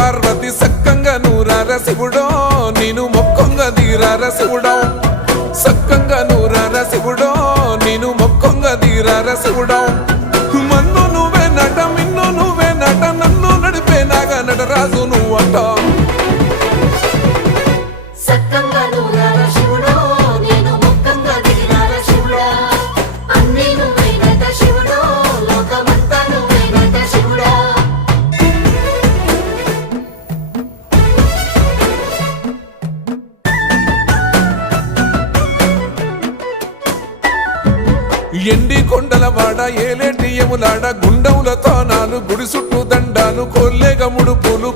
పార్వతి సక్కంగా నూరార శివుడో నేను మొక్కంగా తీరార శివుడో సక్కంగా నూరార శివుడో నేను మొక్కంగా తీరార శివుడో మన్ను నువ్వే నట మిన్ను నువ్వే నట నన్ను నడిపే నాగా నటరాజు నువ్వట సక్కంగా నూరార శివుడో నేను మొక్కంగా దిగిరార శివుడా అన్నీ నువ్వేనట శివుడో లోకమంతా నువ్వేనట శివుడా ఎండి కొండల వాడ ఏలేటి యములాడ గుండములతో నాలు గుడి చుట్టూ దండాలు కొల్లేగ ముడుపులు